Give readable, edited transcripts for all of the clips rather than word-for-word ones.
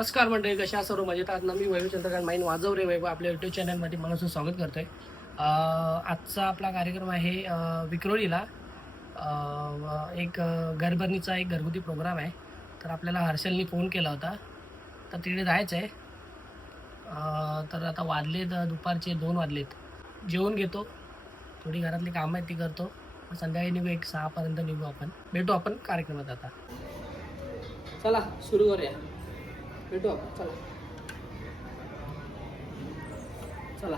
नमस्कार मंडळी, कशा सर्व मजेत आहात ना. मी वैभव चंद्रकांत माईन वाजवरे वैभव आपल्या यूट्यूब चॅनलमध्ये मनापासून स्वागत करतो आहे. आजचा आपला कार्यक्रम आहे विक्रोळीला. एक घरभरणीचा एक घरगुती प्रोग्राम आहे. तर आपल्याला हर्षलनी फोन केला होता, तर तिकडे जायचं आहे. तर आता वाजलेत दुपारचे 2 वाजलेत. जेवून घेतो, थोडी घरातली कामं आहेत ती करतो, संध्याकाळी निघू, 6पर्यंत निघू. आपण भेटू आपण कार्यक्रमात. आता चला सुरू करूया, भेटू आपण. चला चला.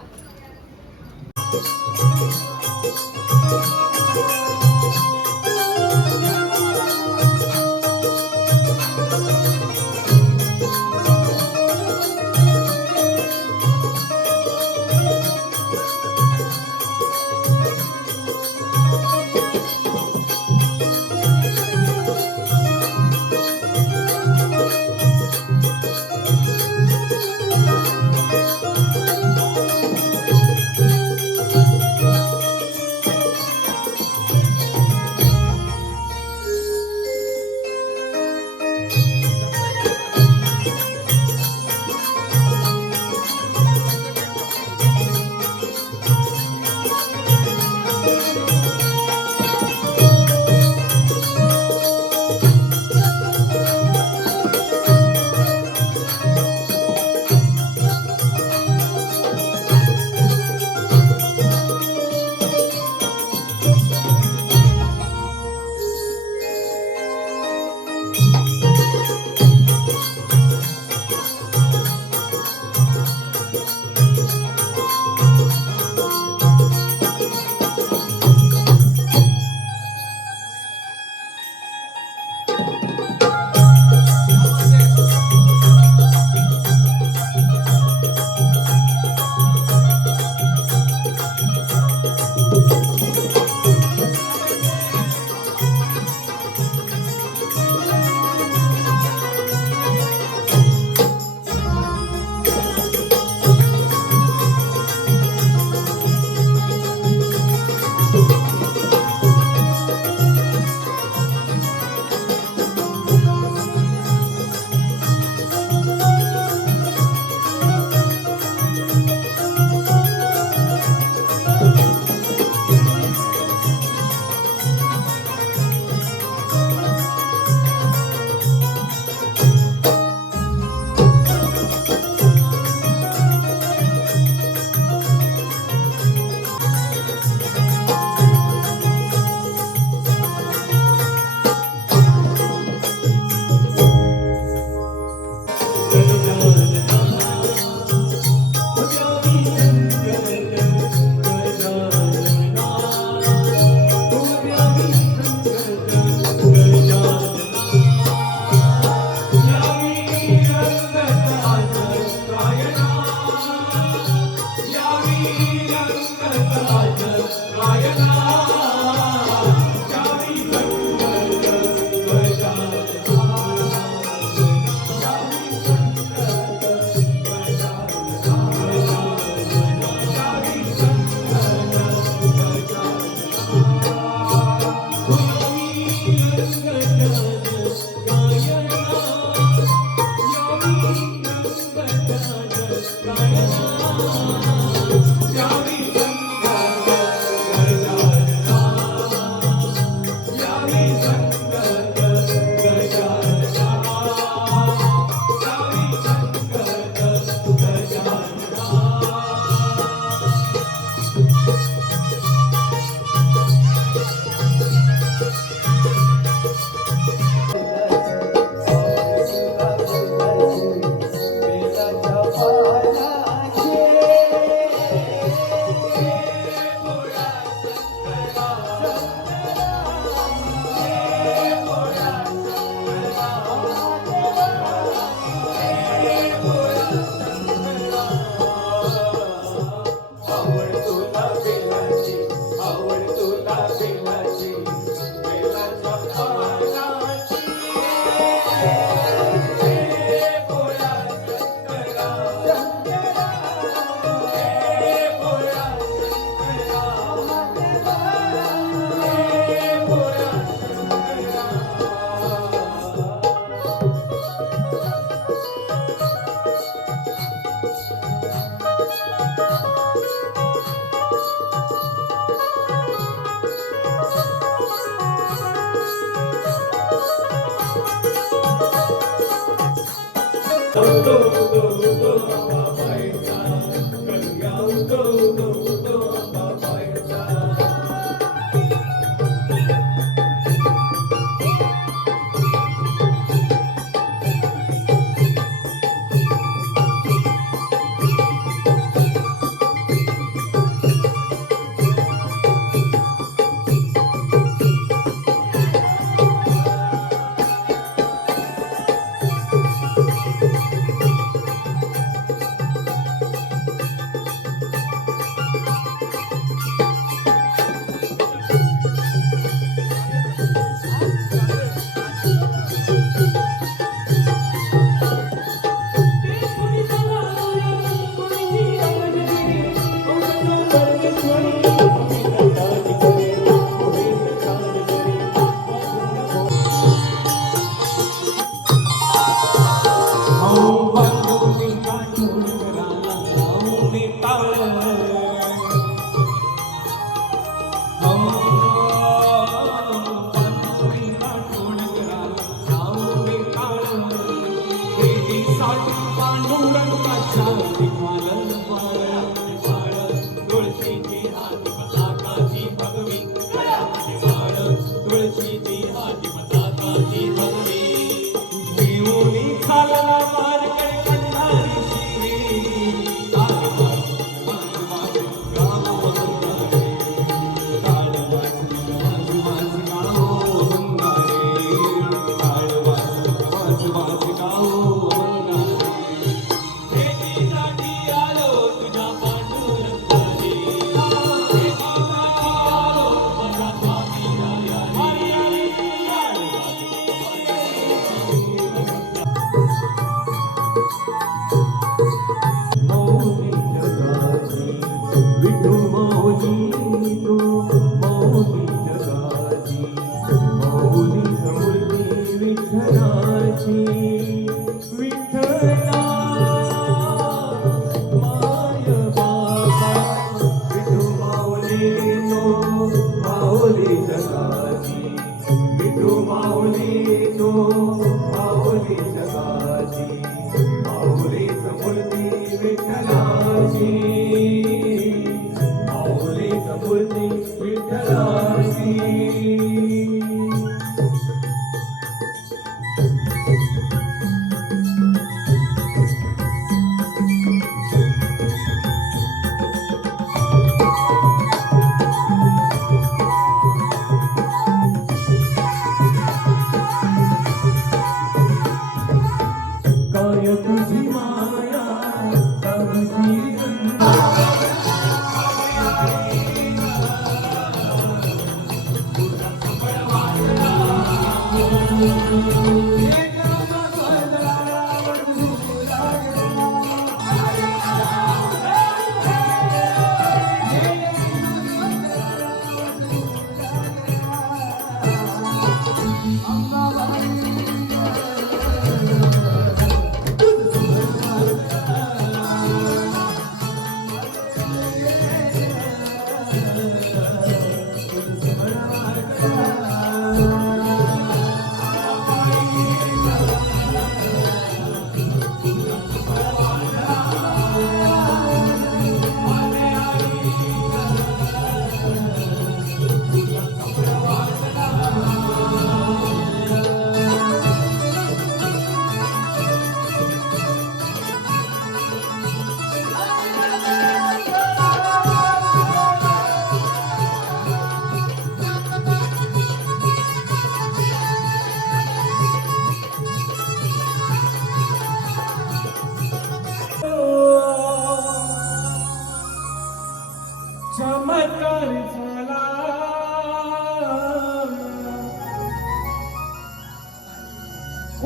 चमत्कार झाला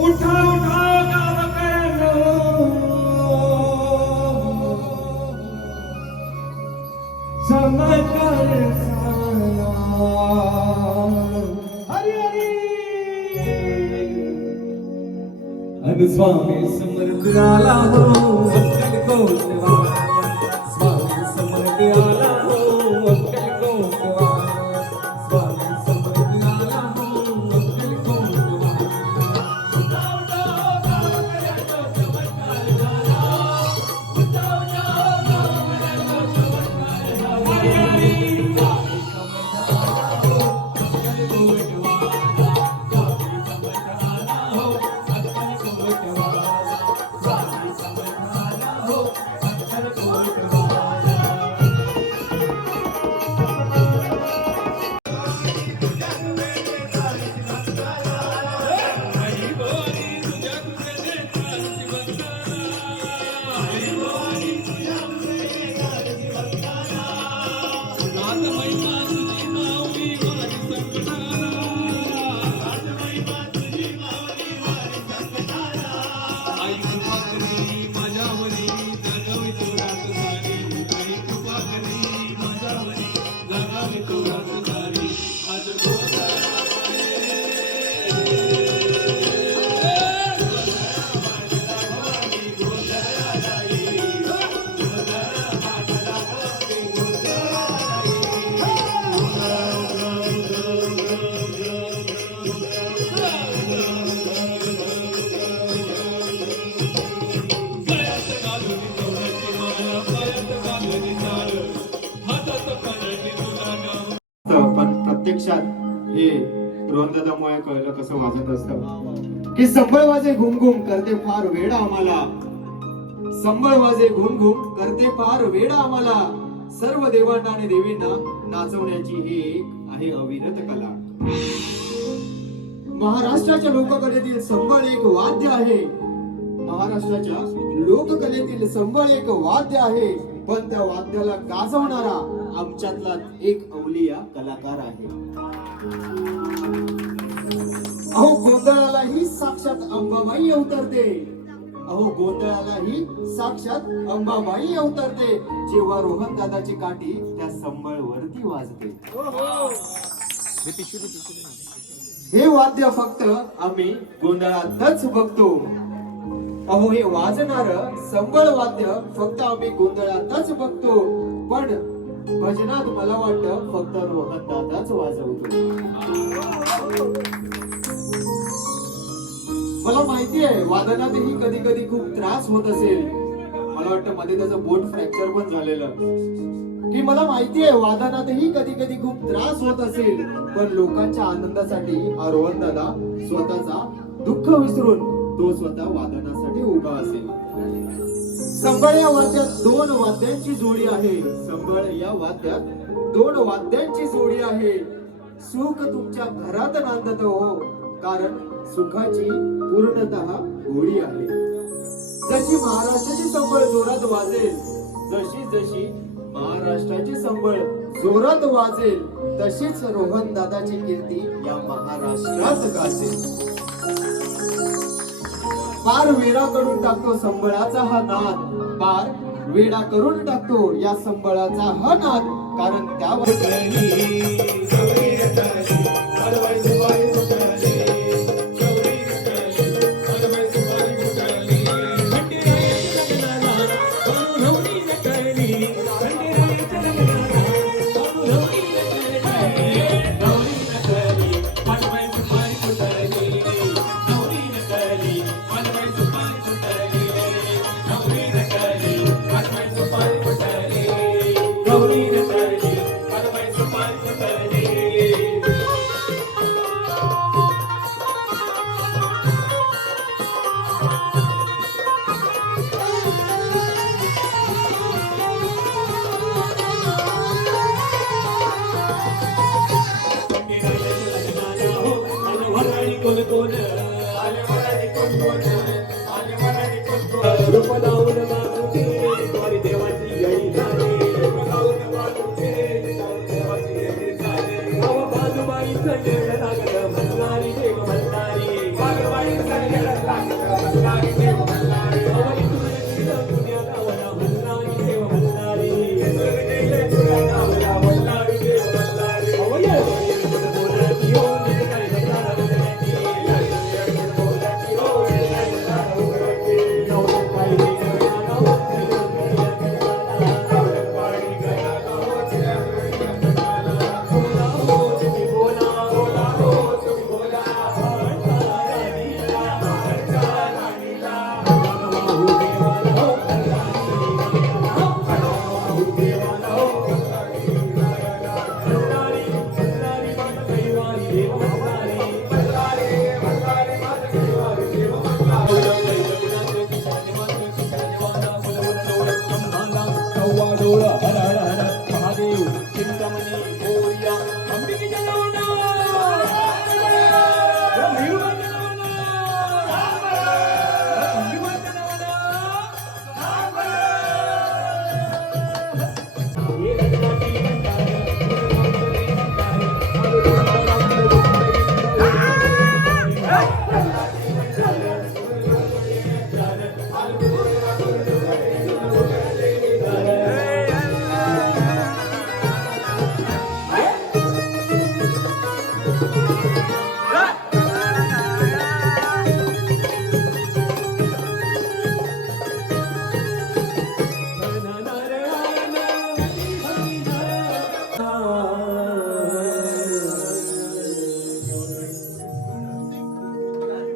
उठा उठा गावकऱ्यांनो चमत्कार झाला हरी हरी अन स्वामी समर्थ आला हो अक्कल कोटवाला स्वामी समर्थ आला हो अक्कल कोटवाला स्वामी समर्थ आला हो अक्कल कोटवाला हे रोहनदादामुळे कळलं कसं वाजत असतं की संबळ वाजे घुम घुम करते फार वेळ आम्हाला, संबळ वाजे घुम घुम करते फार वेळ आम्हाला, सर्व देवांना आणि देवींना नाचवण्याची ही एक आहे अविरत कला. महाराष्ट्राच्या लोककलेतील संबळ एक वाद्य आहे, महाराष्ट्राच्या लोककलेतील संबळ एक वाद्य आहे, पण त्या वाद्याला गाजवणारा आमच्यातला एक अवलिया कलाकार आहे. अहो गोंधळालाही साक्षात अंबाबाई अवतरते, अहो गोंधळालाही साक्षात अंबाबाई अवतरते, जेव्हा रोहन दादाची काठी त्या संबळ वरती वाजते. हे वाद्य फक्त आम्ही गोंधळातच बघतो. अहो हे वाजणार संबळ वाद्य फक्त आम्ही गोंधळातच बघतो, पण भजनात मला वाटतं फक्त रोहन दादाच वाजवतो. मला माहिती आहे वादनातही कधी कधी खूप त्रास होत असेल. मला वाटतं मध्ये त्याचं बोट फ्रॅक्चर पण झालेलं. की मला माहिती आहे वादनातही कधी कधी खूप त्रास होत असेल, पण लोकांच्या आनंदासाठी हा रोहन दादा स्वतःचा दुःख विसरून तो स्वतः वादनासाठी उभा असेल. संबळ या वाद्यात दोन वाद्यांची जोडी आहे, संबळ या वाद्यात दोन वाद्यांची जोडी आहे. सुख तुमच्या घरात नांदत हो, कारण सुखाची पूर्णतः गोडी आहे. जशी महाराष्ट्राची संबळ जोरात वाजेल, जशी जशी महाराष्ट्राची संबळ जोरात वाजेल, तशीच रोहन दादाची कीर्ती या महाराष्ट्रात गाजेल. पार वेडा करून टाकतो संबळाचा हा नाद, पार वेडा करून टाकतो या संबळाचा हा नाद, कारण त्यावर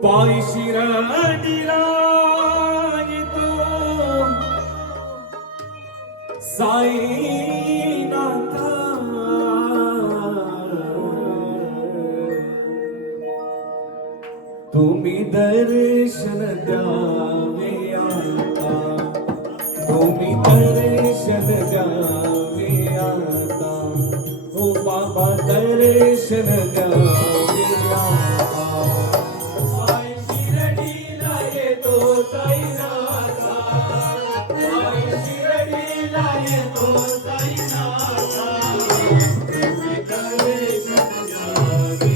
पाय शिरडीला येतो साईनाथ तुम्ही दर्शन द्यावे आता, तुम्ही दर्शन द्यावे आता, ओ बाबा दर्शन द्यावे आता. पाय शिर्डीला येतो साईनाथा, पाय शिर्डीला येतो साईनाथा, तुम्ही दर्शन द्यावे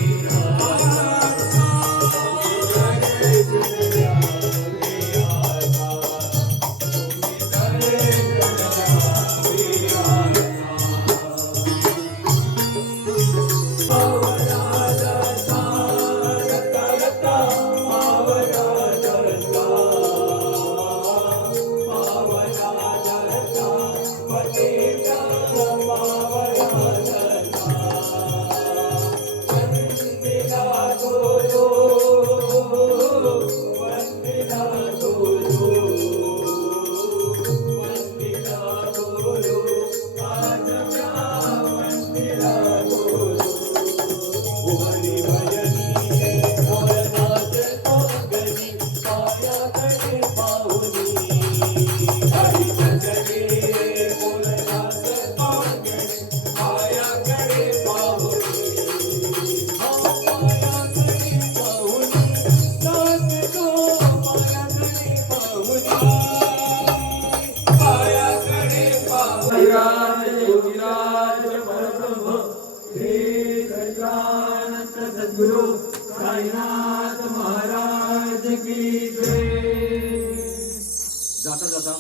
जाता जाता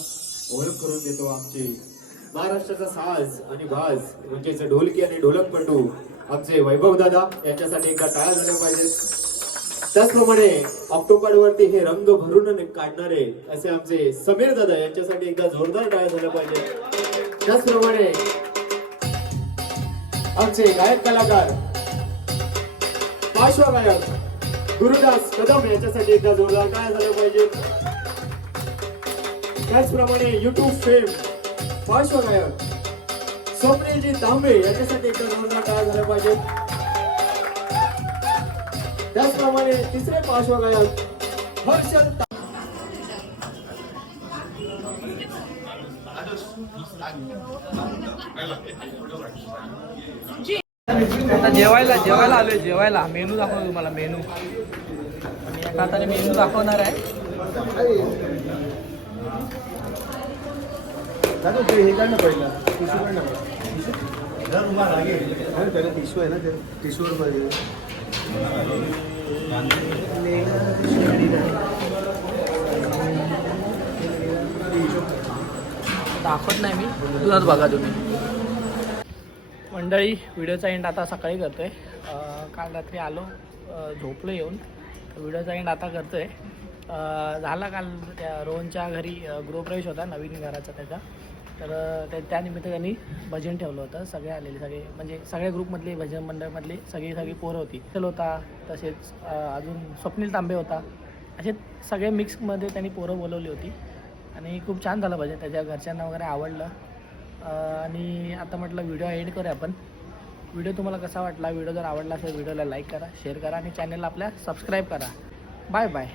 ओळख करून देतो आमचे महाराष्ट्राचा साज आणि बाज म्हणजेच ढोलकी आणि ढोलकपटू आमचे वैभव दादा यांच्यासाठी एकदा टाळ्या झाल्या पाहिजेत. त्याचप्रमाणे ऑक्टोबर वरती हे रंग भरून काढणारे असे आमचे समीर दादा यांच्यासाठी एकदा जोरदार टाळ्या झाल्या पाहिजेत. त्याचप्रमाणे आमचे गायक कलाकार पार्श्वगायक गुरुदास कदम यांच्यासाठी एकदा जोरदार टाळ्या झाल्या पाहिजेत. त्याचप्रमाणे युट्यूब फेम पार्श्वगायक स्वप्नीलजी तांबे यांच्यासाठी एकदा जोरदार टाळ्या झाल्या पाहिजेत. त्याचप्रमाणे तिसरे पार्श्वगायक हर्षल आता जेवायला आलोय. जेवायला मेनू दाखवतो तुम्हाला. मेनू मी एका हाताने मेनू दाखवणार आहे. हे काढणं पहिलं टिश्यू काढणं टिश्यू आहे ना ते टिश्यूवर पाहिजे. दाखवत नाही मी, तुझाच बघा तुम्ही. मंडळी व्हिडिओचा एंड आता सकाळी करतोय. काल रात्री आलो, झोपलो येऊन. व्हिडिओचा एंड आता करतोय. झाला काल त्या रोहनच्या घरी गृहप्रवेश होता नवीन घराचा त्याचा. तर त्यानिमित्त त्यांनी भजन ठेवलं होतं. सगळे आलेले, सगळे म्हणजे सगळ्या ग्रुपमधले भजन मंडळमधली सगळी पोरं होती. चल होता, तसेच अजून स्वप्नील तांबे होता. असे सगळे मिक्समध्ये त्यांनी पोरं बोलवली होती आणि खूप छान झालं भजन. त्याच्या घरच्यांना वगैरे आवडलं. आणि आता म्हटलं व्हिडिओ एंड करूया आपण. व्हिडिओ तुम्हाला कसा वाटला? व्हिडिओ जर आवडला असेल व्हिडिओला लाईक करा, शेअर करा आणि चॅनलला आपल्या सबस्क्राईब करा. Bye bye.